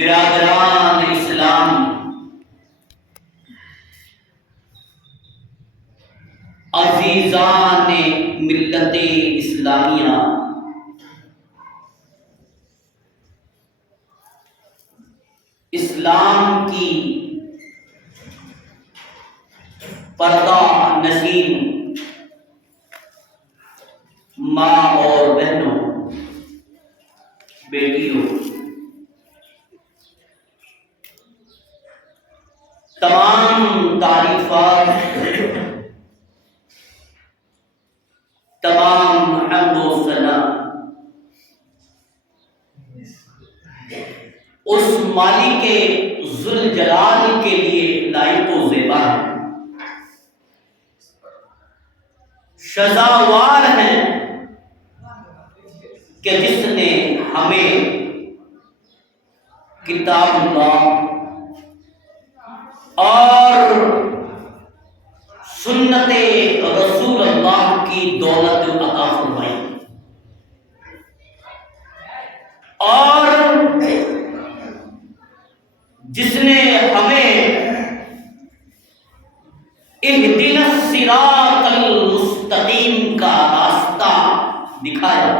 برادران اسلام، عزیزان ملت اسلامیہ، اسلام کی پردہ نشین ماں اور بہنوں، بیٹیوں، تمام تعریفات، تمام حمد و ثنا اس مالک ذوالجلال کے لیے لائق و زیبا ہے، سزاوار ہے کہ جس نے ہمیں کتاب اللہ اور سنت رسول اللہ کی دولت عطا فرمائی، اور جس نے ہمیں اہدنا الصراط المستقیم کا راستہ دکھایا،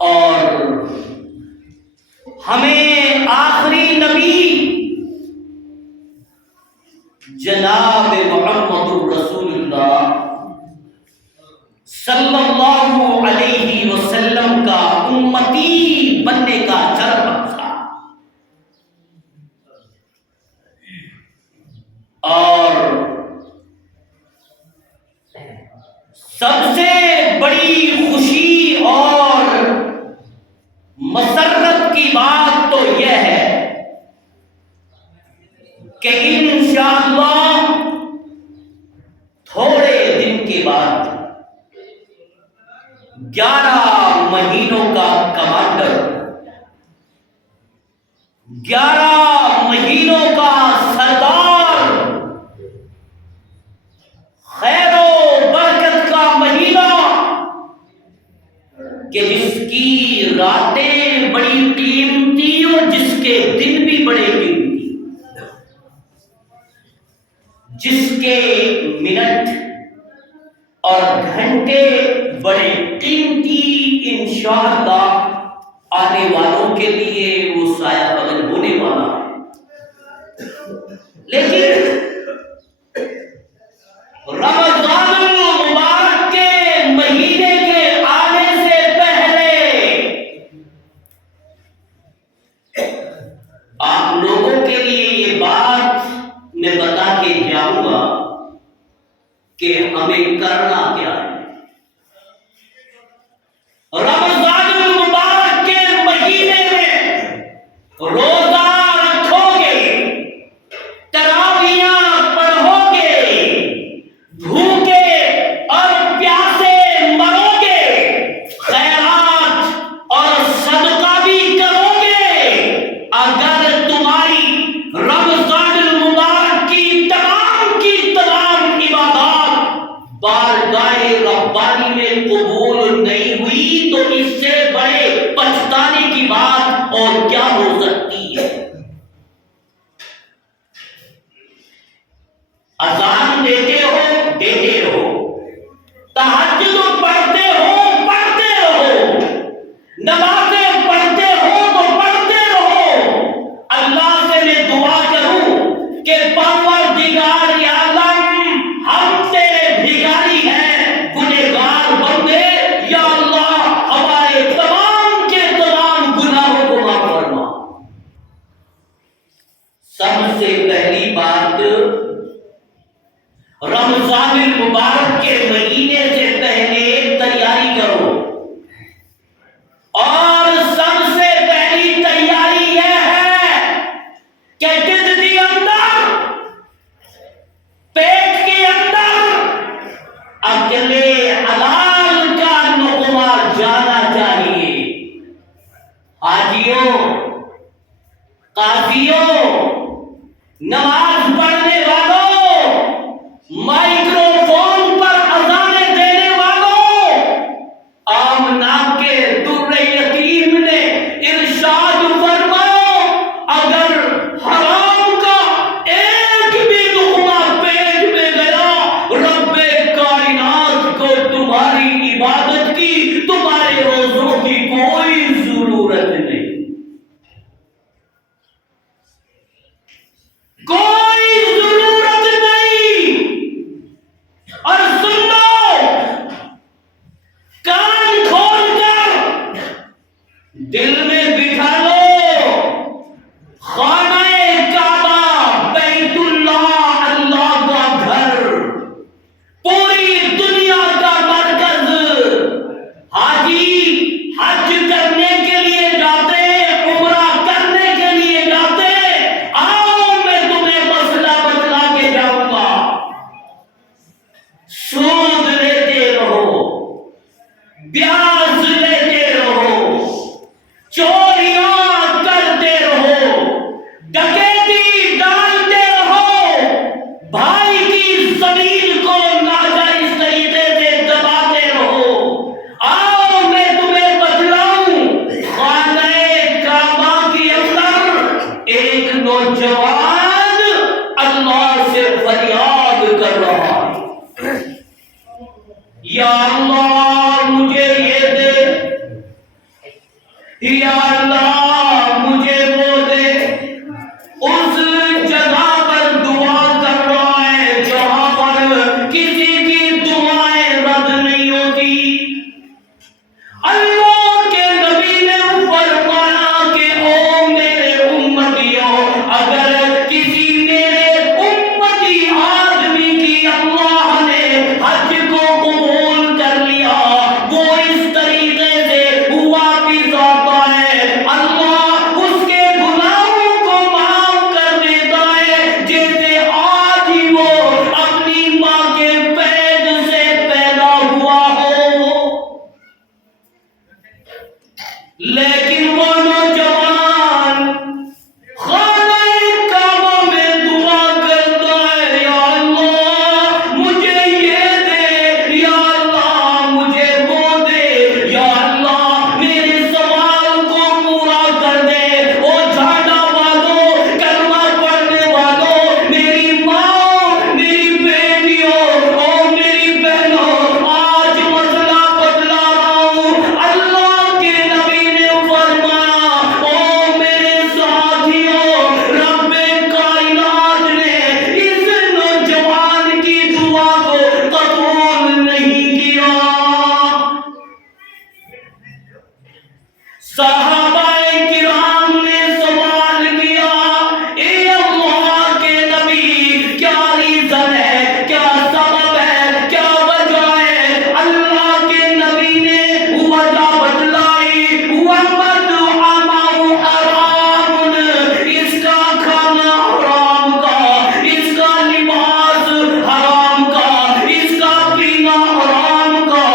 اور ہمیں آخری نبی جناب محمد رسول اللہ صلی اللہ علیہ وسلم کا امتی بننے کا شرف بخشا، اور سب سے بڑی خوشی اور مسرت کی بات تو یہ ہے کہ انشاءاللہ تھوڑے دن کے بعد 11 مہینوں کا کمانڈر، 11 مہینوں کا سردار، خیر و برکت کا مہینہ کہ جس کی راتیں بڑی قیمتی اور جس کے دن بھی بڑے قیمتی، جس کے منٹ اور گھنٹے بڑے قیمتی، انشاءاللہ آنے والوں کے لیے وہ سایہ بدل ہونے والا ہے، لیکن رمضان المبارک کے مہینے کے آنے سے پہلے آپ لوگوں کے لیے یہ بات میں بتا کے جاؤں گا کہ ہمیں کرنا کیا ہے۔ رمضان المبارک کے مہینے میں روزہ رکھو گے، تراویحاں پڑھو گے، بھوکے اور پیاسے مرو گے، خیرات اور صدقہ بھی کرو گے، اگر تمہاری رمضان المبارک کی تمام عبادات بارگاہ ربانی میں قبول نہیں ہوئی تو اس سے بڑے پچھتانے کی بات اور کیا ہو سکتی ہے۔ اذان دیتے رہو، تہجد پڑھتے رہو، نمازیں پڑھتے ہو تو پڑھتے رہو۔ اللہ سے میں دعا کروں کہ پروردگار عالم، ہم تیرے بھکاری ہیں، گنہگار بندے، یا اللہ ہمارے تمام کے تمام گناہوں کو معاف فرما۔ سب سے پہلی بات، رمضان المبارک کے مہینے سے پہلے تیاری کرو، اور سب سے پہلی تیاری یہ ہے کہ جسم کے اندر، پیٹ کے اندر اکلے حلال کا نغمہ جانا چاہیے۔ حاجیوں، قاضیوں، نماز پڑھنے والوں، مائکرو فون اور سن لو، کان کھول کر دل میں بٹھا لو، خانہ کعبہ بیت اللہ، اللہ کا گھر، پوری دنیا کا مرکز، حاجی حج کرنے کے لیے جاتے ہیں، عمرہ کرنے کے لیے جاتے ہیں، آؤ میں تمہیں مسئلہ بتلا کے جاؤں گا۔ سود لیتے رہو، بیاج لیتے رہو، چوریاں کرتے رہو، ڈکیتی ڈالتے رہو، بھائی کی زمین کو ناجائز طریقے سے دباتے رہو، آؤ میں تمہیں بتلاؤں، خانہ کعبہ کے اندر ایک نوجوان اللہ سے فریاد کر رہا ہے، یا اللہ مجھے یہ دے، یا اللہ مجھے وہ دے۔ اس جگہ پر دعا کر رہا ہے جہاں پر کسی کی دعائیں رد نہیں ہوتی۔ اللہ کے نبی نے فرمایا کہ او میرے امتیوں، اگر کسی میرے امتی آدمی کی اللہ نے حج کو قبول کر لیا، وہ اس طریقے سے واپس آتا ہے، اللہ اس کے گناہوں کو معاف کر دیتا ہے، جیسے آج ہی وہ اپنی ماں کے پیٹ سے پیدا ہوا ہو۔ لیکن وہ نوجوان خانہ کعبہ میں دعا کرتا ہے، یا اللہ مجھے یہ دے، یا اللہ مجھے وہ دے، یا اللہ میرے سوال کو پورا کر دے۔ او جھانڈا والوں، کلمہ پڑھنے والوں، میری ماں، میری بیٹیوں، او میری بہنوں، آج مسئلہ بتلا رہا ہوں۔ اللہ کے نبی نے فرمایا، او میرے ساتھیوں، رب کائنات نے اس نوجوان کی دعا کو قبول نہیں کیا۔ صحابہ کرام نے سوال کیا، اے اللہ کے نبی، کیا ریزن ہے، کیا سبب ہے، کیا وجہ ہے؟ اللہ کے نبی نے وجہ بتلائی، وَمَطْعَمُهُ حَرَامٌ، اس کا کھانا حرام کا، اس کا لباس حرام کا، اس کا پینا حرام کا،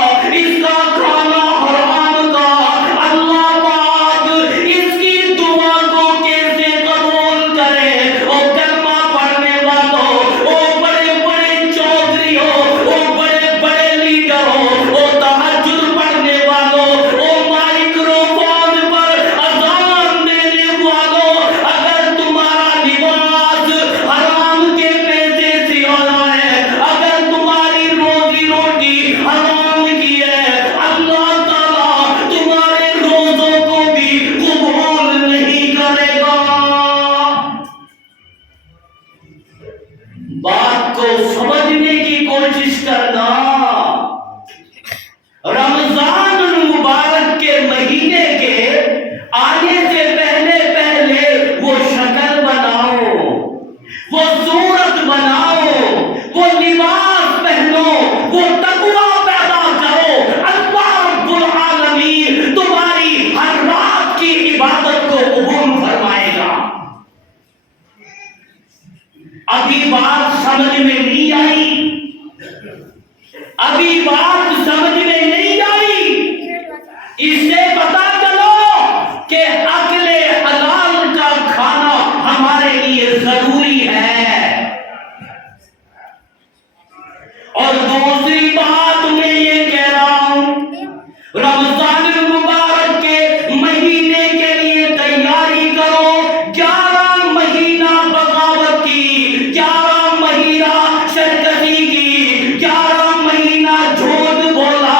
اس کا کھانا حرام کا۔ اللہ پاک اس کی دعا کو کیسے قبول کرے؟ او کلمہ پڑھنے والوں، او بڑے بڑے چودھریوں، او بڑے بڑے لیڈروں، او تہجد پڑھنے والوں، او مائکروفون پر اذان دینے والوں، اگر تمہارا لباس حرام کے پیسے سے آیا ہے، اگر تمہاری روزی روٹی حرام کی ہے، اللہ تعالیٰ تمہارے روزوں کو بھی قبول نہیں کرے گا۔ بات کو سمجھنے کی کوشش کرنا۔ رمضان المبارک کے مہینے کے آنے سے پہلے پہلے وہ شکل بناؤ، وہ صورت بناؤ، وہ لباس پہنو، وہ تقویٰ پیدا کرو۔ اللہ رب العالمین تمہاری ہر رات کی عبادت کو قبول فرمائے گا۔ ابھی بات سمجھ میں نہیں آئی، ابھی بات سمجھ میں نہیں آئی، اس سے پتا چلو کہ اکل حلال کا کھانا ہمارے لیے ضروری ہے۔ اور دوسری بات میں یہ کہہ رہا ہوں، رمضان المبارک کے مہینے کے لیے تیاری کرو۔ 11 مہینہ بغاوت کی، 11 مہینہ سرکشی کی، 11 مہینہ جھوٹ بولا،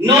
9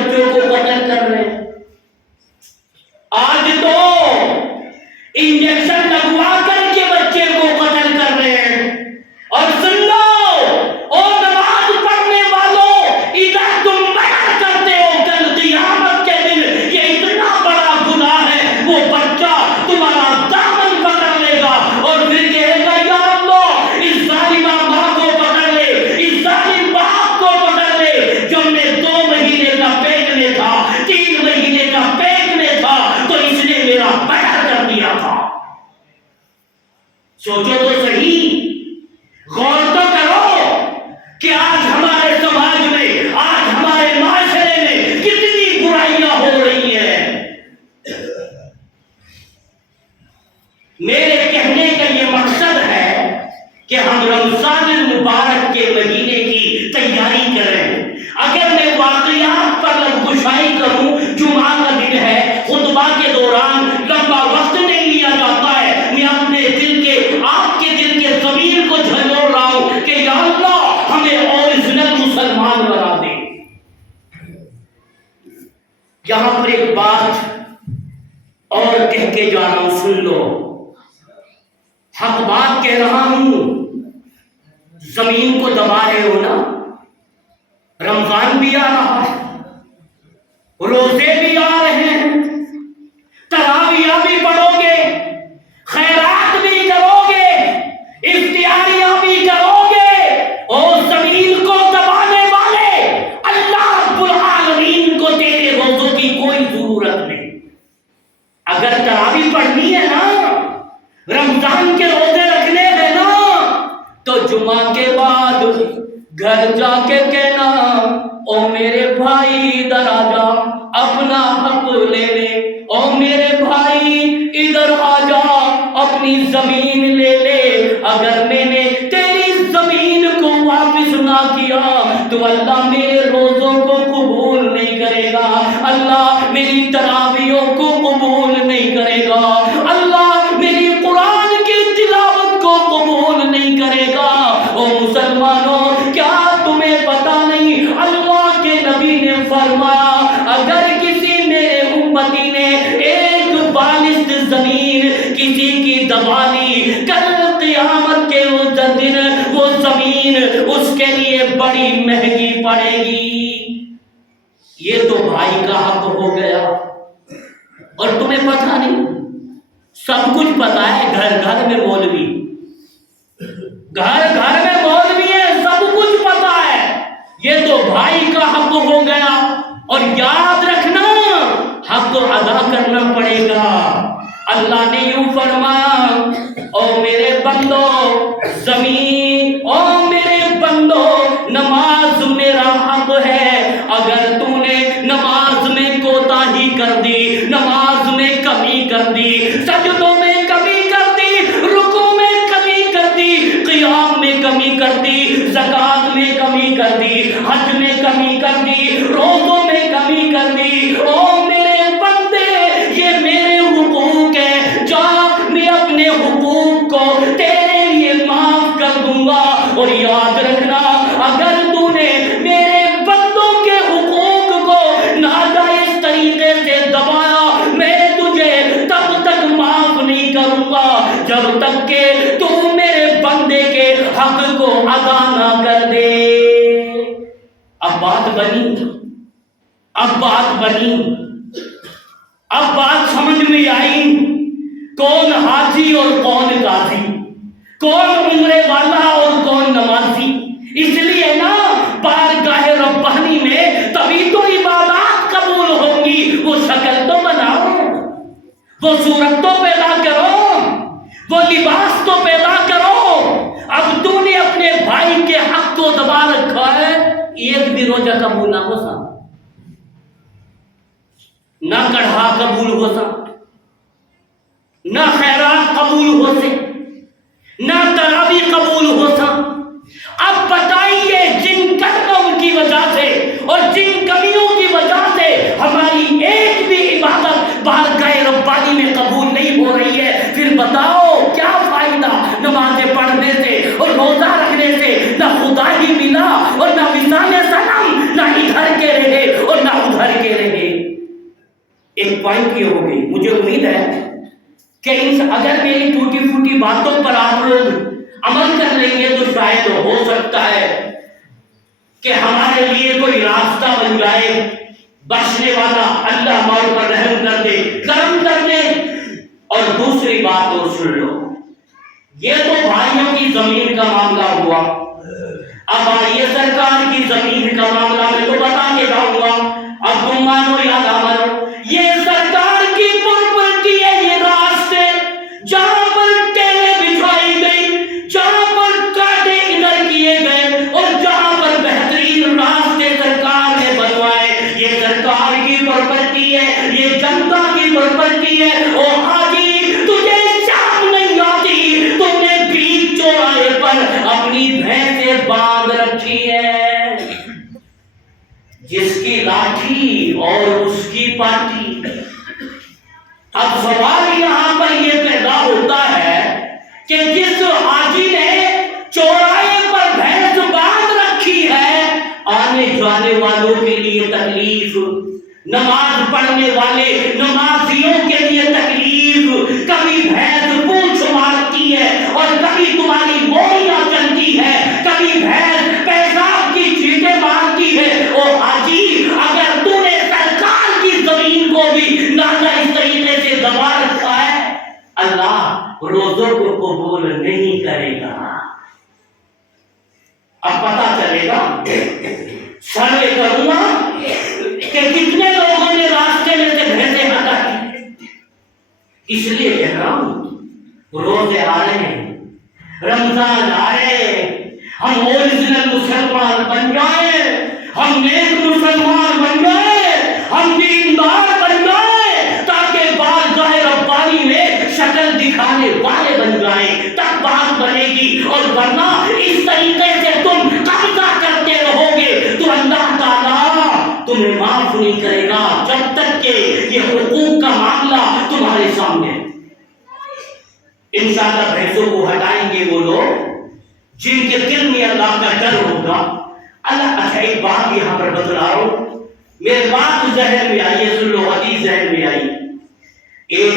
بچوں کو قتل کر رہے ہیں. آج تو انجیکشن لگوا کر کے بچے کو قتل کر رہے ہیں. اور سن لو اور نماز پڑھنے والوں، ادھر تم بیان کرتے ہو کل قیامت کے دن یہ اتنا بڑا گناہ ہے، وہ بچہ تمہارا دامن پکڑ لے گا اور پھر کہے گا یا اللہ اس ظالمہ ماں کو پکڑ لے، اس ظالم باپ کو پکڑ لے جو نے 2 مہینے کا پیٹ میں تھا، 3 مہینے کا پیٹ میں تھا تو اس نے میرا بیان کر دیا تھا. سوچو تو صحیح، غور تو کرو کہ آج ہمارے سماج میں، آج ہمارے معاشرے میں کتنی برائیاں ہو رہی ہیں. میرے کہنے کا یہ مقصد ہے کہ ہم رمضان المبارک کے مہینے کی تیاری کریں. اگر میں واقعات پر لبگشائی کروں، جمعہ کا دن ہے، خطبہ کے دوران لمبا وقت نہیں لیا جاتا ہے، میں اپنے دل کے، آپ کے دل کے ضمیر کو جھنجھوڑ رہا ہوں کہ یا اللہ ہمیں اوریجنل مسلمان بنا دے. یہاں پر ایک بات اور کہہ کے جا رہا ہوں، سن لو، حق بات کہہ رہا ہوں. زمین کو دبا رہے ہو نا، رمضان بھی آ رہا ہے، روزے بھی آ رہے ہیں، تراویح بھی پڑھو گے، خیرات بھی کرو گے، افطاریاں بھی کرو گے، اور زمین کو دبانے والے اللہ رب العالمین کو تیرے روزوں کی کوئی ضرورت نہیں. اگر تراویح پڑھنی ہے نا، رمضان کے روزے رکھنے ہیں نا، تو جمعہ کے بعد گھر جا کے کہنا او میرے بھائی ادھر آ جا، اپنا حق لے لے، او میرے بھائی ادھر آ جا، اپنی زمین لے لے. اگر میں نے تیری زمین کو واپس نہ کیا تو اللہ میرے روزوں کو قبول نہیں کرے گا، اللہ میری تراویحوں کو قبول نہیں کرے گا، اللہ میری قرآن کی تلاوت کو قبول نہیں کرے گا. او مسلمانوں، کیا تمہیں پتا نہیں اللہ کے نبی نے فرمایا اگر کسی میرے امتی نے ایک بالشت زمین کسی کی دبا لی، کل قیامت کے اس دن وہ زمین اس کے لیے بڑی مہنگی پڑے گی. یہ تو بھائی کا حق ہو گیا. اور تمہیں پتا نہیں، سب کچھ پتا ہے، گھر گھر میں مولوی، گھر گھر میں مولوی ہے، سب کچھ پتا ہے. یہ تو بھائی کا حق ہو گیا. اور یاد رکھنا حق ادا کرنا پڑے گا. اللہ نے یوں فرمایا او میرے بندو زمین، او میرے بندو نماز میرا حق ہے. اگر تو نے نماز میں کوتاہی کر دی، نماز میں کمی کر دی، سجدوں میں کمی کر دی، رکوع میں کمی کر دی، قیام میں کمی کر دی، زکات میں کمی کر دی، حج میں کمی کر دی، روزوں میں کمی کر دی، او میرے بندے یہ میرے حقوق ہیں، جا میں اپنے حقوق کو تیرے لیے معاف کر دوں گا. اور یاد رکھنا اگر تو نے میرے بندوں کے حقوق کو ناجائز طریقے سے دبایا، میں تجھے تب تک معاف نہیں کروں گا جب تک کہ تو میرے بندے کے حق کو ادا نہ کر دے. اب بات بنی، اب بات بنی، اب بات سمجھ میں آئی کون حاجی اور کون قاضی، کون عمرے والا اور کون نمازی. اس لیے نا بارگاہ ربانی میں تبھی تو عبادات قبول ہوں گی. وہ شکل تو بناؤ، وہ صورت تو پیدا کرو، وہ لباس تو پیدا کرو. اب تو نے اپنے بھائی کے حق کو دبا رکھا ہے. ایک بھی روزہ قبول نہ ہو سا، نہ کڑھا قبول ہو سا، نہ خیرات قبول ہو سے، نہ تراویح قبول ہو سا. اب بتائیے جن قدموں کی وجہ سے اور جن کمیوں کی وجہ سے ہماری ایک بھی عبادت بارگاہ ربانی میں قبول نہیں ہو رہی ہے، پھر بتاؤ کیا فائدہ نمازیں پڑھنے سے اور روزہ رکھنے سے؟ نہ خدا ہی ملا اور نہ مثال صنم، نہ ادھر کے رہے اور نہ ادھر ایک پوائنٹ یہ ہوگی، مجھے امید ہے کہ اگر میری ٹوٹی پھوٹی باتوں پر آپ لوگ عمل کر لیں گے تو شاید ہو سکتا ہے کہ ہمارے لیے کوئی راستہ بن جائے، بخشنے والا اللہ ہمارے پر رحم کر دے، کرم کر دے۔ اور دوسری بات اور سن لو، یہ تو بھائیوں کی زمین کا معاملہ ہوا، اب آئیے سرکار کی زمین کا معاملہ میں تو بتا کے جاؤں گا، اب تم مانو یا نہ مانو، یہ سرکار کی پراپرٹی ہے، یہ راستے جہاں پر ٹیلے بچھائی گئی، جہاں پر کانٹے ادھر کیے گئے، اور جہاں پر بہترین راستے سرکار نے بنوائے، یہ سرکار کی پراپرٹی ہے، یہ جنتا کی پراپرٹی ہے۔ او حاجی، تجھے شرم نہیں آتی؟ تم نے بیچ چوراہے پر اپنی بھینسیں باندھ رکھی ہے، جس کی لاٹھی اور اس کی پاٹی۔ اب سوال یہاں پر یہ پیدا ہوتا ہے کہ جس حاجی نے چوراہے پر بھینس باندھ رکھی ہے، آنے جانے والوں کے لیے تکلیف، نماز پڑھنے والے نمازیوں کے لیے تکلیف، کبھی بھینس پونچھ مارتی ہے اور کبھی تمہاری موریاں چلتی ہے، کبھی بھینس پیشاب کی چھینٹیں مارتی ہے۔ او حاجی، اگر تو نے سرکار کی زمین کو بھی ناجائز طریقے سے دبا رکھا ہے، اللہ روزوں کو قبول نہیں کرے گا۔ اب پتا چلے گا، سروے کروں گا کہ کتنے لوگوں نے راستے میں سے بھینسیں ہٹائی۔ اس لیے کہہ رہا ہوں، روزے آ رہے ہیں، رمضان آ رہے ہیں، ہم اوریجنل مسلمان بن جائیں، ہم نیک مسلمان بن جائیں، ہم دیندار بن جائیں، تاکہ بارگاہ ربانی میں شکل دکھانے والے بن جائیں، تب بات بنے گی۔ اور ورنہ اس طریقے سے تم قبضہ کرتے رہو گے تو اللہ تعالیٰ تمہیں معاف نہیں کرے گا، جب تک کہ یہ حقوق کا معاملہ تمہارے سامنے۔ انشاءاللہ بھینسوں کو ہٹائیں گے وہ لوگ جن کے دل میں اللہ کا ڈر ہوگا۔ اللہ، اچھا ایک بات یہاں پر بتلا رہا ہوں، میرے بات ذہن میں آئی ہے، سن لو، حدیث ذہن میں آئی۔ ایک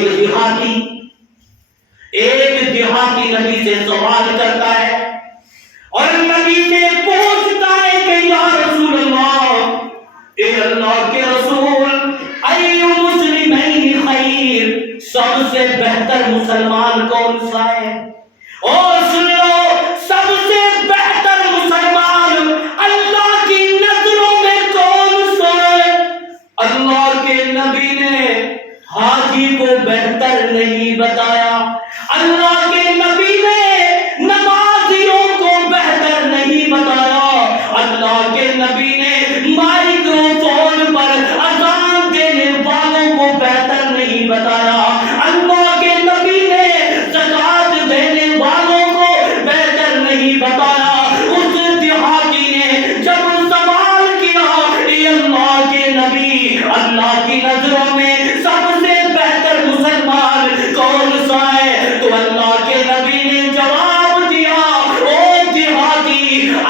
دیہاتی نبی سے سوال کرتا ہے اور نبی سے پوچھتا ہے کہ یا رسول اللہ، اے اللہ کے رسول، ایو مسلمین خیر، سب سے بہتر مسلمان کون سا ہے؟ اور سن لو، سب سے بہتر مسلمان اللہ کی نظروں میں کون سا ہے؟ اللہ کے نبی نے حاجی کو بہتر نہیں بتایا، اللہ کے نبی نے نمازیوں کو بہتر نہیں بتایا، اللہ کے نبی نے مائکروفون پر اذان دینے والوں کو بہتر نہیں بتایا، اللہ کے نبی نے زکات دینے والوں کو بہتر نہیں بتایا۔ اس دیہاتی نے جب سوال کیا، اے اللہ کے نبی، اللہ کی نظروں میں سب سے بہتر مسلمان کون سا ہے؟ تو اللہ کے نبی نے جواب دیا، او دیہاتی،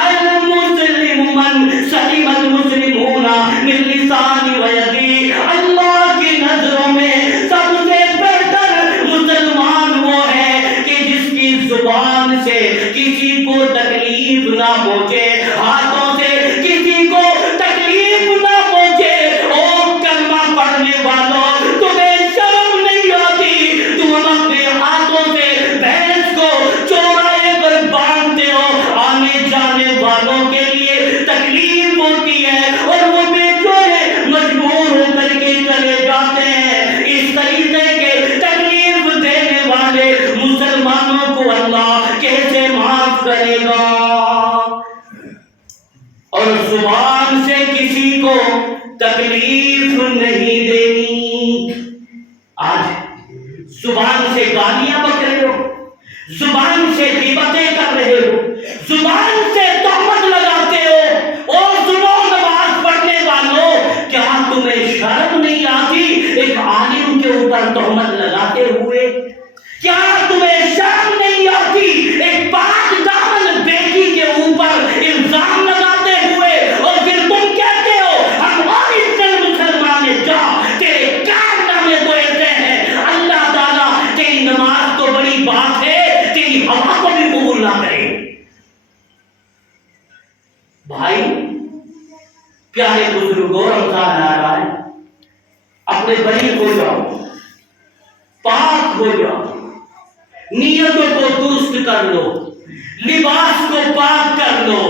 المسلم من سلم المسلمون من لسانی و یدی، اللہ کی نظروں میں سب سے بہتر مسلمان وہ ہے کہ جس کی زبان سے کسی کو تکلیف نہ پہنچے، ہاتھوں سے کسی کو تکلیف نہ پہنچے۔ او کلمہ پڑھنے والوں، تمہیں شرم نہیں آتی؟ تم اپنے ہاتھوں سے بھینس کو چوراہے پر باندھتے ہو، آنے جانے والوں کے لیے تکلیف ہوتی ہے اور وہ بے چورے مجبور ہو کر کے چلے جاتے ہیں۔ اس طریقے کے تکلیف دینے والے مسلمانوں کو اللہ کیسے معاف کرے گا؟ اور زبان سے کسی کو تکلیف نہیں دینی۔ آج زبان سے گالیاں بک رہے ہو، زبان سے غیبتیں کر رہے ہو، زبان سے تہمت لگاتے ہو، اور سنو نماز پڑھنے والوں، کیا تمہیں شرم نہیں آتی ایک عالم کے اوپر تہمت لگاتے ہوئے؟ کیا تمہیں شرم نہیں آتی ایک پاک دامن بیٹی کے اوپر الزام لگاتے ہوئے؟ اور پھر تم کہتے ہو ہم اوریجنل مسلمان ہیں، جا تیرے کام بزرگوں رمضان آ رہا ہے، اپنے بری ہو جاؤ، پاک ہو جاؤ، نیتوں کو درست کر لو، لباس کو پاک کر لو،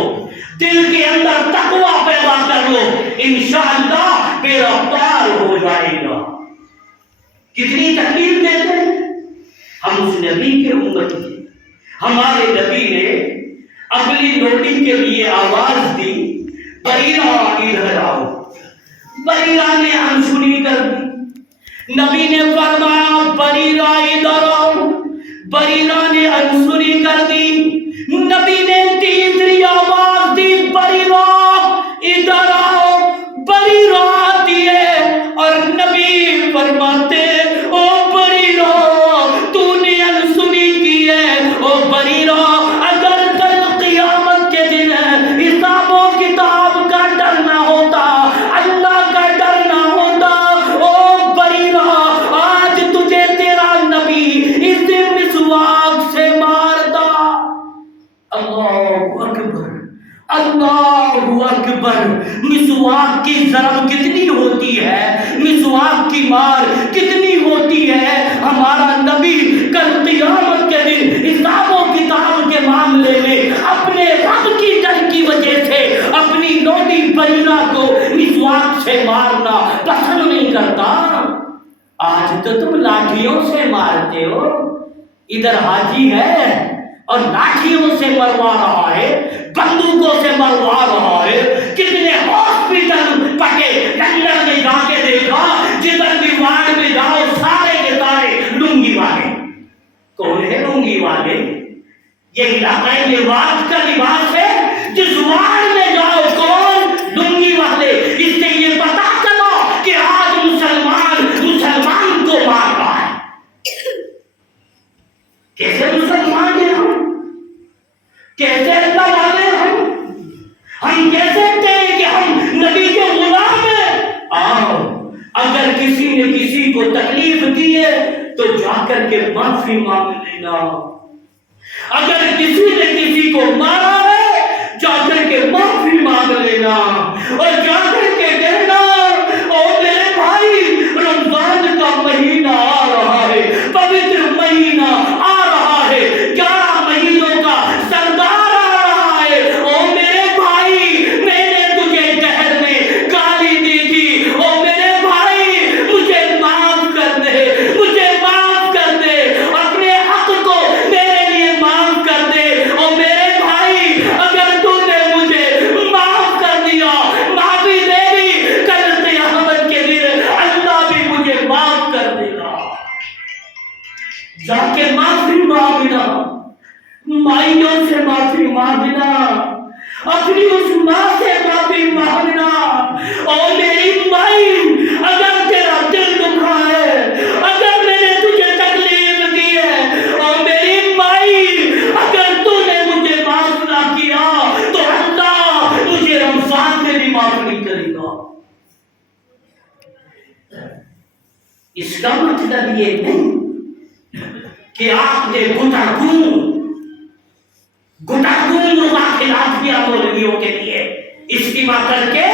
دل کے اندر تقوی پیدا کر لو، انشاءاللہ بیڑا پار ہو جائے گا۔ کتنی تکلیف دیتے ہیں ہم اس نبی کے امت ہیں۔ ہمارے نبی نے اپنی روٹی کے لیے آواز دی، بریرہ ادھر آؤ، بریرہ نے انسنی کر دی، نبی نے فرمایا بریرہ ادھر آؤ، بریرہ نے انسنی کر دی، نبی نے تیسری آواز دی، بریرہ ادھر آؤ، بریرہ آتی ہے اور نبی فرماتے او بریرہ تو نے انسنی کی ہے، او بریرہ اگر کل قیامت کے دن حساب و کتاب کا ڈر نہ ہوتا، اللہ کا ڈر نہ ہوتا، او بریرہ آج تجھے تیرا نبی اس مسواک سے مارتا۔ اللہ اکبر، اللہ اکبر۔ مسواک کی ضرب کتنی ہوتی ہے، مسواک کی مار کتنی ہوتی ہے۔ ہمارا نبی کل قیامت کے دن حساب و کتاب کے معاملے میں اپنے رب کی ڈر کی وجہ سے اپنی لوٹی بریرہ کو مسواک سے مارنا پسند نہیں کرتا۔ آج تو تم لاٹھیوں سے مارتے ہو، ادھر حاجی ہے اور لاٹھیوں سے مروا رہا ہے، بندوقوں سے مروا رہا ہے۔ کتنے ہاسپٹل پٹے لندن میں جا کے دیکھا، جدھر بھی وارڈ میں جاؤ سارے کے سارے لنگی والے۔ کون ہے لنگی والے؟ یہ علاقہ لباس کا لباس ہے، جس وارڈ میں جاؤ کون؟ لنگی والے۔ اس سے یہ پتا چلا کہ آج مسلمان کو مار رہا ہے۔ کیسے مسلمان ہیں ہم، کیسے اللہ والے ہم کیسے کہیں کہ ہم نبی کے غلام ہیں؟ آؤ، اگر کسی نے کسی کو تکلیف دی ہے تو جا کر کے معافی مانگ لینا، اگر کسی نے کسی کو مارا ہے جا کر کے معافی مانگ لینا، اور جا کر کے کہنا او میرے بھائی رمضان کا مہینہ آ رہا ہے، پوتر مہینہ آ رہا ہے، 11 مہینوں کا سردار آ رہا ہے، او میرے بھائی میں نے تجھے دہر میں گالی دی تھی، او میرے بھائی مجھے معاف کر دے، مجھے معاف کر دے، اپنے حق کو میرے لیے معاف کر دے، او میرے بھائی اگر تو نے مجھے معاف کر دیا، معافی دے دی، کل قیامت کے دن اللہ بھی مجھے معاف کر دے گا۔ جا کے معافی مانگنا، مائیوں سے معافی مانگنا، اپنی اس ماں سے معافی مانگنا، اور میری مائی اگر تیرا دل دکھا ہے، اگر میں نے تجھے تکلیف دی ہے، اور میری مائی اگر تو نے مجھے معاف نہ کیا تو اللہ مجھے رمضان میں بھی معاف نہیں کرے گا۔ اس کا مطلب یہ نہیں کہ آپ نے گٹاگون مداخلات کیا مولویوں کے لیے، اجتماع کر کے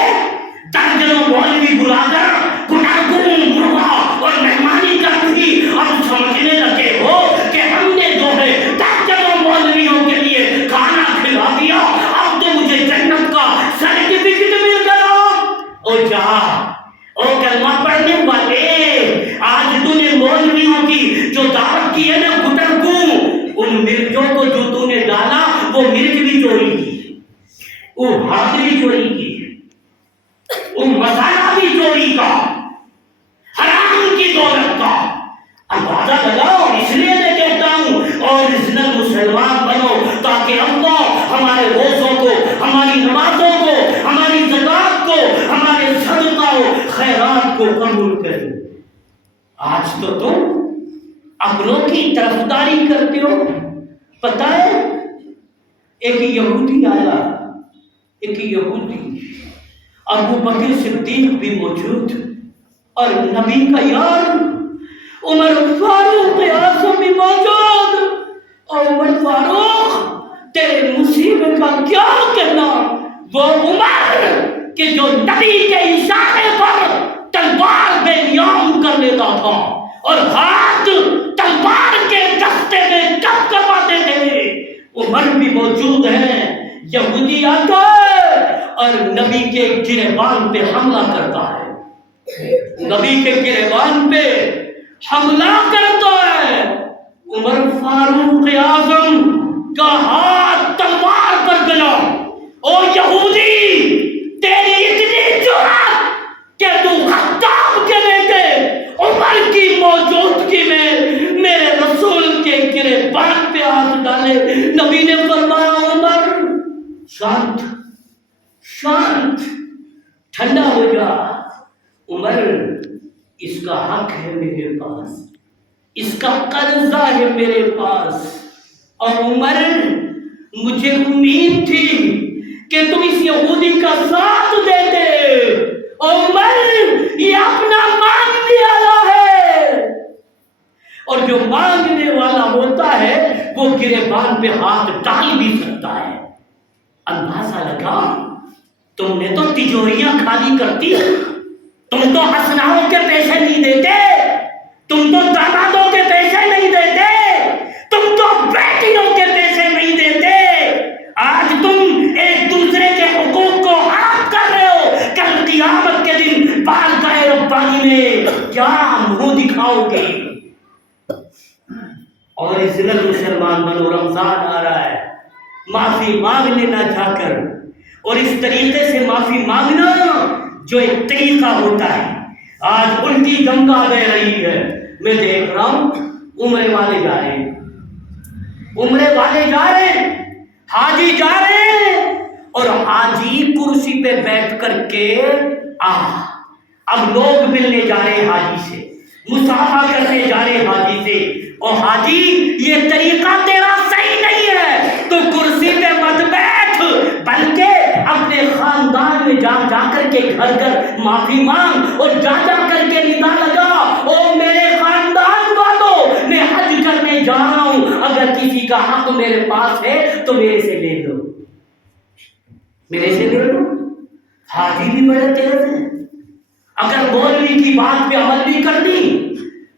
درجنوں مولوی بلا کر گٹاگون مرغا اور مہمانی کرتی، اب سمجھنے لگے ہو کہ ہم نے جو ہے درجنوں مولویوں کے لیے کھانا کھلا دیا، اب تو مجھے جنت کا سرٹیفکیٹ مل گیا۔ او جا، او کلمہ پڑھنے والے، آج تو نے مولویوں کی جو دعوت کی ہے نا گٹاگون، ان مرچوں کو جو تو نے ڈالا وہ مرچ بھی چوری کی، وہ ہاتھ بھی چوری کی، وہ مسالہ بھی چوری کا، حرام کی دولت کا۔ اندازہ لگاؤ، اس لیے میں کہتا ہوں اوریجنل مسلمان بنو تاکہ اللہ ہمارے روزوں کو، ہماری نمازوں کو، ہماری زکات کو، ہمارے صدقہ و خیرات کو قبول کرے۔ آج تو تم اپنوں کی طرفداری کرتے ہو۔ پتہ ہے ایک یہودی آیا، ایک یہودی، ابو بکر صدیق بھی موجود اور نبی کا یار عمر فاروق اعظم بھی موجود، اور عمر فاروق تیرے مصیبت کا کیا کہنا، وہ عمر کہ جو نبی کے اشارے پر تلوار بے نیام کر لیتا تھا اور ہاتھ تلوار کے دستے میں جب کرواتے تھے، عمر بھی موجود ہیں، یہودی آتا ہے اور نبی کے گریبان پہ حملہ کرتا ہے، نبی کے گریبان پہ حملہ کرتا ہے، عمر فاروق اعظم کا ہاتھ تلوار پر گیا، او یہودی تیری اتنی جرأت کہ تو خطاب کے بیٹے عمر کی موجودگی میں میرے رسول کے گریبان پہ ہاتھ ڈالے۔ نبی نے فرمایا عمر شانت شانت، ٹھنڈا ہو جا، عمر اس کا حق ہے میرے پاس، اس کا قرضہ ہے میرے پاس، اور عمر مجھے امید تھی کہ تم اس یہودی کا ساتھ دیتے، عمر یہ اپنا مانگنے والا ہے، اور جو مانگنے والا ہوتا ہے وہ گریبان پہ ہاتھ ڈال بھی سکتا ہے۔ اندازہ لگا، تم نے تو تجوریاں خالی کرتی، تم تو حسناؤں کے پیسے نہیں دیتے، تم تو دامادوں کے پیسے نہیں دیتے، تم تو بیٹیوں کے پیسے نہیں دیتے، آج تم ایک دوسرے کے حقوق کو حرام کر رہے ہو، کل قیامت کے دن بارگاہ ربانی میں کیا منہ دکھاؤ گے؟ اور اس دن مسلمان بنو، رمضان آ رہا ہے، معافی مانگنے نہ جا کر، اور اس طریقے سے معافی مانگنا جو ایک طریقہ ہوتا ہے۔ آج الٹی گنگا بہ رہی ہے، میں دیکھ رہا ہوں عمرے والے جا رہے ہیں، عمرے والے جا رہے ہیں، حاجی جا رہے ہیں، اور حاجی کرسی پہ بیٹھ کر کے اب لوگ ملنے جا رہے ہیں حاجی سے، مصافحہ کرنے جا رہے ہیں حاجی سے، اور حاجی یہ طریقہ تیرا صحیح نہیں ہے، تو کرسی پہ مت بیٹھ، بلکہ اپنے خاندان میں جا جا کر کے گھر گھر معافی مانگ، اور جا جا کر کے ندا لگا، او میرے خاندان والوں، میں حج کرنے جا رہا ہوں، اگر کسی کا حق میرے پاس ہے تو میرے سے لے لو، میرے سے لے لو۔ حاجی بھی بڑے تیز ہیں، اگر مولوی کی بات پہ عمل بھی کر دی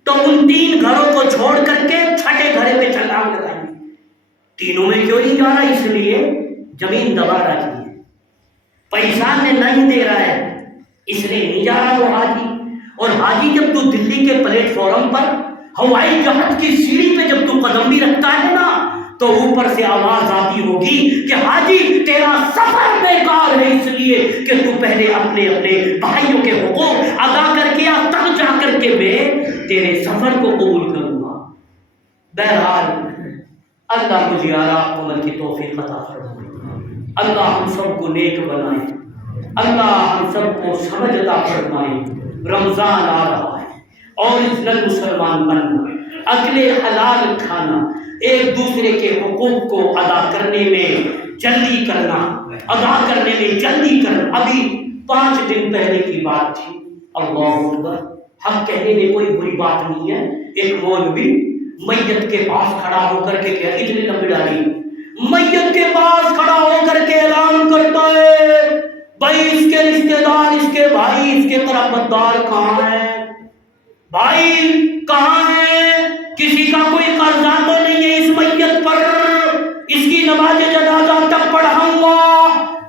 تو ان 3 گھروں کو چھوڑ کر کے چھٹے گھرے پہ چھلانگ لگائیں گے، تینوں میں کیوں نہیں جا رہا؟ اس لیے زمین دبا رکھی ہے، پیسہ میں نہیں دے رہا ہے، اس لیے نہیں جا رہا وہ حاجی۔ اور حاجی جب تو دلی کے پلیٹ فارم پر ہوائی جہاز کی سیڑھی پہ جب تو قدم بھی رکھتا ہے نا، تو اوپر سے آواز آتی ہوگی کہ حاجی تیرا سفر بیکار ہے، اس لیے کہ تو پہلے اپنے بھائیوں کے حقوق ادا کر کے تب جا کر کے میں تیرے سفر کو قبول کروں گا۔ بہرحال اللہ مجھے اور آپ کو عمل کی توفیق عطا فرمائے، اللہ ہم سب کو نیک بنائے، اللہ ہم سب کو سمجھ عطا فرمائے۔ رمضان آ رہا ہے اور اس دن مسلمان بننا، اکلے حلال کھانا، ایک دوسرے کے حقوق کو ادا کرنے میں جلدی کرنا، ادا کرنے میں جلدی کرنا۔ ابھی 5 دن پہلے کی بات تھی، اللہ اکبر، حق کہنے میں کوئی بری بات نہیں ہے۔ ایک مولوی میت کے پاس کھڑا ہو کر کے کہہ، اتنی لمبی ڈالی، میت کے پاس کھڑا ہو کر کے اعلان کرتا ہے، بھائی اس کے رشتے دار، اس کے بھائی، اس کے قرابتدار کہاں ہیں؟ بھائی کہاں ہیں؟ کسی کا کوئی قرضہ تو نہیں ہے اس میت پر؟ اس کی نماز جنازہ تب پڑھاؤں گا۔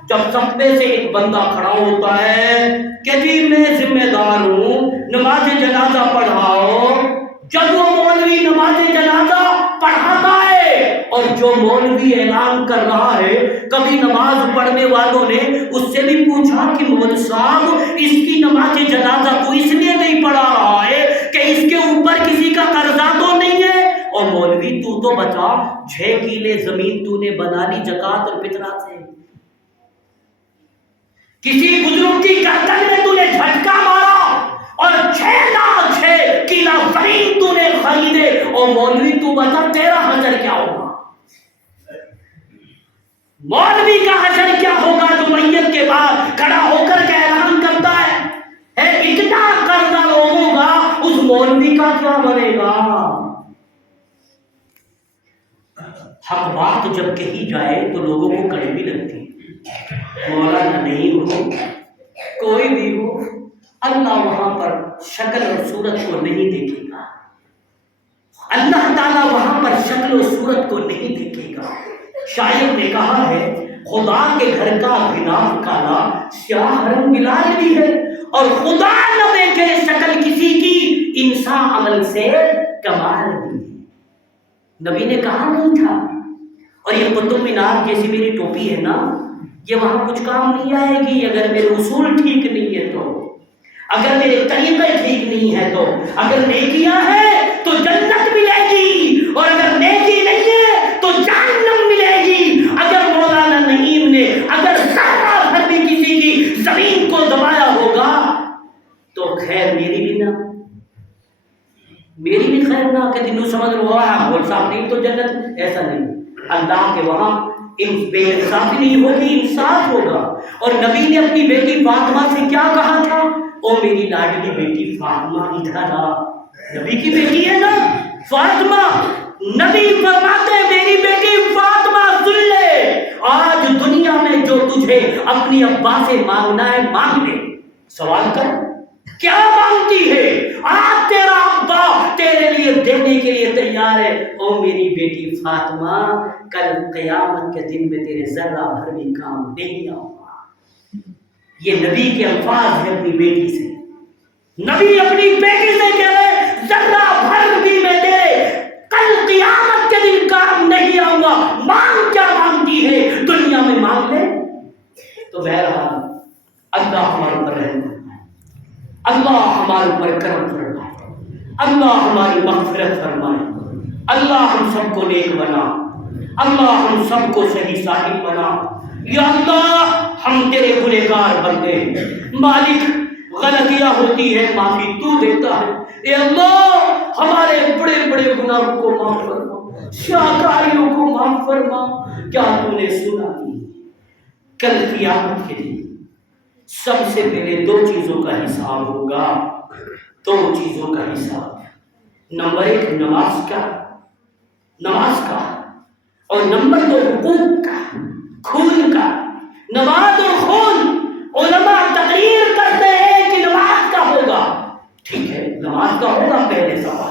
جب سب میں سے ایک بندہ کھڑا ہوتا ہے کہ جی میں ذمہ دار ہوں، نماز جنازہ پڑھاؤ، جب وہ مولوی نماز جنازہ پڑھاتا ہے اور جو مولوی اعلان کر رہا ہے، کبھی نماز پڑھنے والوں نے اس سے بھی پوچھا کہ مولوی صاحب اس کی نماز جنازہ تو اس لیے نہیں پڑھا رہا ہے کہ اس کے اوپر کسی کا قرضہ تو نہیں ہے؟ اور مولوی تو بتا، 6 کیلے زمین تو نے بنا لی زکوٰۃ اور فطرہ سے، کسی بزرگ کی گردن میں تو نے جھٹکا مارا اور 6 کیلا زمین تو نے خریدے، اور مولوی تو بتا تیرا حشر کیا ہوگا؟ مولوی کا حشر کیا ہوگا جو میت کے بعد کھڑا ہو کر کے اعلان کرتا ہے اتنا قرضہ لوگوں کا، اس مولوی کا کیا بنے گا؟ حق بات جب کہی جائے تو لوگوں کو کڑوی لگتی ہے، مولانا نہیں ہو، کوئی بھی ہو، اللہ وہاں پر شکل اور صورت کو نہیں دیکھے گا، اللہ تعالیٰ وہاں پر شکل و صورت کو نہیں دیکھے گا۔ شاعر نے کہا ہے خدا کے گھر کا غلاف کالا، سیاہ رنگ بلال بھی ہے، اور خدا نہ دیکھے شکل کسی کی، انسان عمل سے کمال بھی ہے۔ نبی نے کہا نہیں تھا، اور یہ قطب مینار جیسی میری ٹوپی ہے نا، یہ وہاں کچھ کام نہیں آئے گی اگر میرے اصول ٹھیک نہیں ہے تو، اگر میرے طریقے ٹھیک نہیں ہے تو۔ اگر نیکیاں ہیں تو جنت ملے گی، اور اگر نیکی نہیں ہے تو جہنم ملے گی۔ اگر مولانا نعیم نے اگر ذرہ بھر بھی کسی کی زمین کو دبایا ہوگا تو خیر میری بھی نہ، میری بھی خیر نہ، کہ دنوں سمجھ رہا ہے بول صاحب نہیں تو جنت، ایسا نہیں۔ اللہ کے وہاں بے انصافی نہیں ہوگی، انصاف ہوگا۔ اور نبی نے اپنی بیٹی فاطمہ سے کیا کہا تھا؟ او میری لاڈلی بیٹی فاطمہ ادھر آ، نبی کی بیٹی ہے نا فاطمہ، نبی فرماتے میری بیٹی فاطمہ سن لے، آج دنیا میں جو تجھے اپنی ابا سے مانگنا ہے مانگ لے۔ سوال کر کیا مانگتی ہے؟ آج تیرا ابا تیرے لیے دینے کے لیے تیار ہے۔ او میری بیٹی فاطمہ، کل قیامت کے دن میں تیرے ذرہ بھر بھی کام نہیں آؤں گا۔ یہ نبی کے الفاظ ہیں اپنی بیٹی سے، نبی اپنی بیٹی سے کہہ رہے ذرہ بھر بھی میں تیرے کل قیامت کے دن کام نہیں آؤں گا۔ مانگ کیا مانگتی ہے؟ دنیا میں مانگ لے۔ تو بہرحال اللہ ہمارے اوپر رحم فرمائے، اللہ ہمارے اوپر کرم فرمائے، اللہ ہماری مغفرت فرمائے، اللہ ہم سب کو نیک بنا، اللہ ہم سب کو صحیح صاحب بنا۔ یا اللہ ہم تیرے گنہگار بندے ہیں، مالک غلطیاں ہوتی ہے معافی تو دیتا ہے۔ اے اللہ ہمارے بڑے بڑے گناہوں کو معاف فرما، شاکاریوں کو معاف فرما۔ کیا تو نے سنا نہیں؟ کل قیامت کے دن سب سے پہلے دو چیزوں کا حساب ہوگا، دو چیزوں کا حساب۔ نمبر ایک نماز کا، اور نمبر دو حقوق کا، خون کا۔ نماز اور خون علماء تقریر کرتے ہیں کہ نماز کا ہوگا، ٹھیک ہے نماز کا ہوگا پہلے سوال،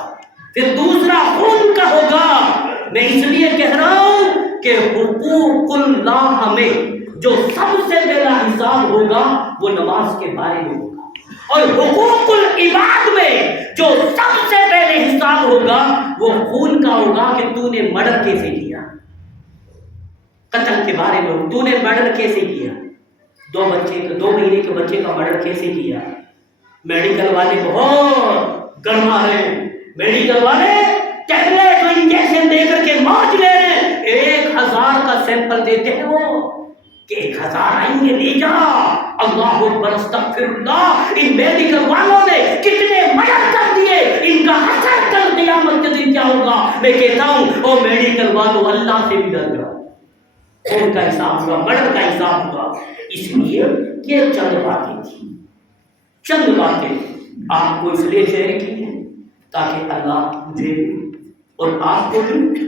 پھر دوسرا خون کا ہوگا۔ میں اس لیے کہہ رہا ہوں کہ حقوق اللہ میں جو سب سے پہلا حساب ہوگا وہ نماز کے بارے میں ہوگا، اور حقوق العباد میں جو سب سے پہلے حساب ہوگا وہ خون کا ہوگا کہ تو نے مرڈر کیسے کیا، قتل کے بارے میں تو نے مرڈر کیسے کیا، 2 مہینے کے بچے کا مرڈر کیسے کیا۔ میڈیکل والے بہت گرما رہے ہیں، میڈیکل والے ٹیبلٹ اور انجیکشن دے کر کے موج لے رہے ہیں، 1000 کا سیمپل دیتے ہیں وہ کہ 1000 آئیں گے لے جا۔ اللہ اکبر استغفر اللہ، ان میڈیکل والوں نے کتنے مرڈر کر دیے، ان کا حشر کل قیامت کے دن کیا ہوگا۔ میں کہتا ہوں او میڈیکل والوں اللہ سے بھی ڈر جاؤ، خون کا حساب ہوگا، مرڈر کا حساب ہوگا۔ اس لیے یہ چند باتیں تھیں، چند باتیں آپ کو اس لیے شیئر کی ہیں تاکہ اللہ مجھے اور آپ کو بھی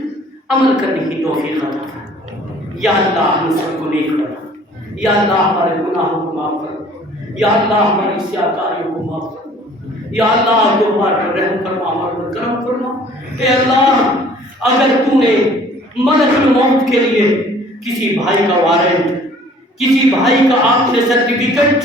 عمل کرنے کی توفیق عطا فرمائے۔ یا اللہ ہم سب کو نیک بنا، یا اللہ ہمارے گناہوں کو معاف کر، یا اللہ ہماری سیاکاریوں کو معاف کر، یا اللہ تو ہمارے پر رحم فرما، ہمارے پر کرم فرما۔ اے اللہ اگر تو نے ملک الموت کے لیے کسی بھائی کا وارنٹ، کسی بھائی کا آپ نے سرٹیفکیٹ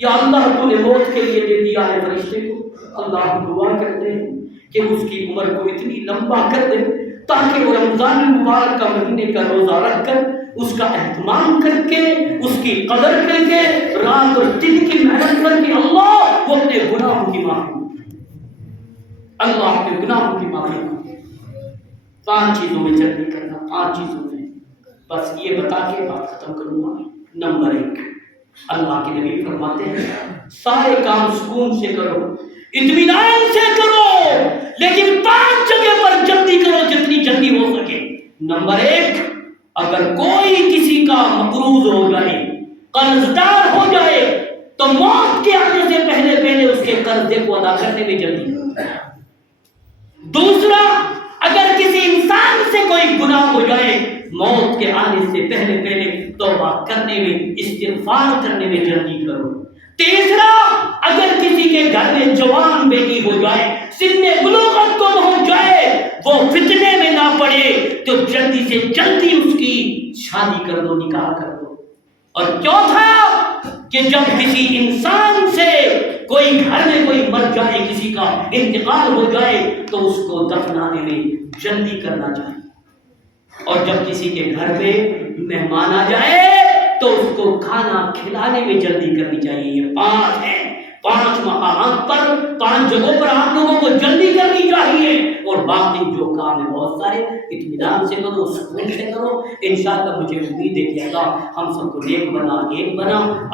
یا اللہ تو نے موت کے لیے دے دیا ہے فرشتے کو، اللہ ہم دعا کرتے ہیں کہ اس کی عمر کو اتنی لمبا کر دے تاکہ وہ رمضان المبارک کا مہینے کا روزہ رکھ کر اس کا اہتمام کر کے اس کی قدر کر کے رات اور دن کی محنت کر کے اللہ وہ اپنے گناہوں کی معافی، اللہ اپنے گناہوں کی معافی۔ 5 چیزوں میں جلدی کرنا، 5 چیزوں میں بس یہ بتا کے بات ختم کروں گا۔ نمبر 1، اللہ کے نبی فرماتے ہیں سارے کام سکون سے کرو، اطمینان سے کرو، لیکن 5 جگہ پر جلدی کرو جتنی جلدی ہو سکے۔ نمبر 1، اگر کوئی کسی کا مقروض ہو جائے، قرض دار ہو جائے تو موت کے آنے سے پہلے اس کے قرضے کو ادا کرنے میں جلدی کرو۔ دوسرا، اگر کسی انسان سے کوئی گناہ ہو جائے موت کے آنے سے پہلے توبہ کرنے میں، استغفار کرنے میں جلدی کرو۔ تیسرا، اگر کسی کے گھر میں جوان بیٹی ہو جائے، سن بلوغت کو پہنچ جائے، وہ فتنے میں نہ پڑے تو جلدی سے جلدی اس کی شادی کر دو، نکاح کر دو۔ اور چوتھا کہ جب کسی انسان سے کوئی گھر میں کوئی مر جائے، کسی کا انتقال ہو جائے، تو اس کو دفنانے میں جلدی کرنا چاہیے۔ اور جب کسی کے گھر میں مہمان آ جائے تو اس کو کھانا کھلانے میں جلدی کرنی چاہیے۔ یہ 5 ہیں، 5 مقامات پر، 5 جگہوں پر آپ لوگوں کو جلدی کرنی چاہیے۔ اور باقی جو کام ہے بہت سارے، اطمینان سے کرو، سکون سے کرو۔ انشاءاللہ مجھے امید ہے کہ اللہ ہم سب کو ایک بنا۔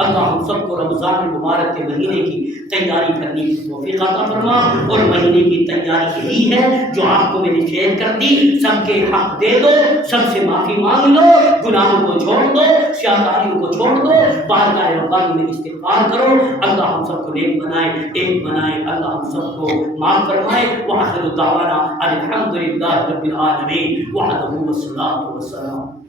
اللہ ہم سب کو رمضان مبارک کے مہینے کی تیاری کرنے کی توفیق عطا فرما۔ اور مہینے کی تیاری یہی ہے جو آپ کو میں نے شیئر کر دی۔ سب کے حق دے دو، سب سے معافی مانگ لو، گناہوں کو چھوڑ دو، سیاکاریوں کو چھوڑ دو، بارگاہ ربانی میں استغفار کرو۔ اللہ ہم سب کو ایک بنائے، اللہ ہم سب کو معاف فرمائے۔ وآخر دعوانا الحمدللہ رب العالمین وحدہ والصلاۃ والسلام۔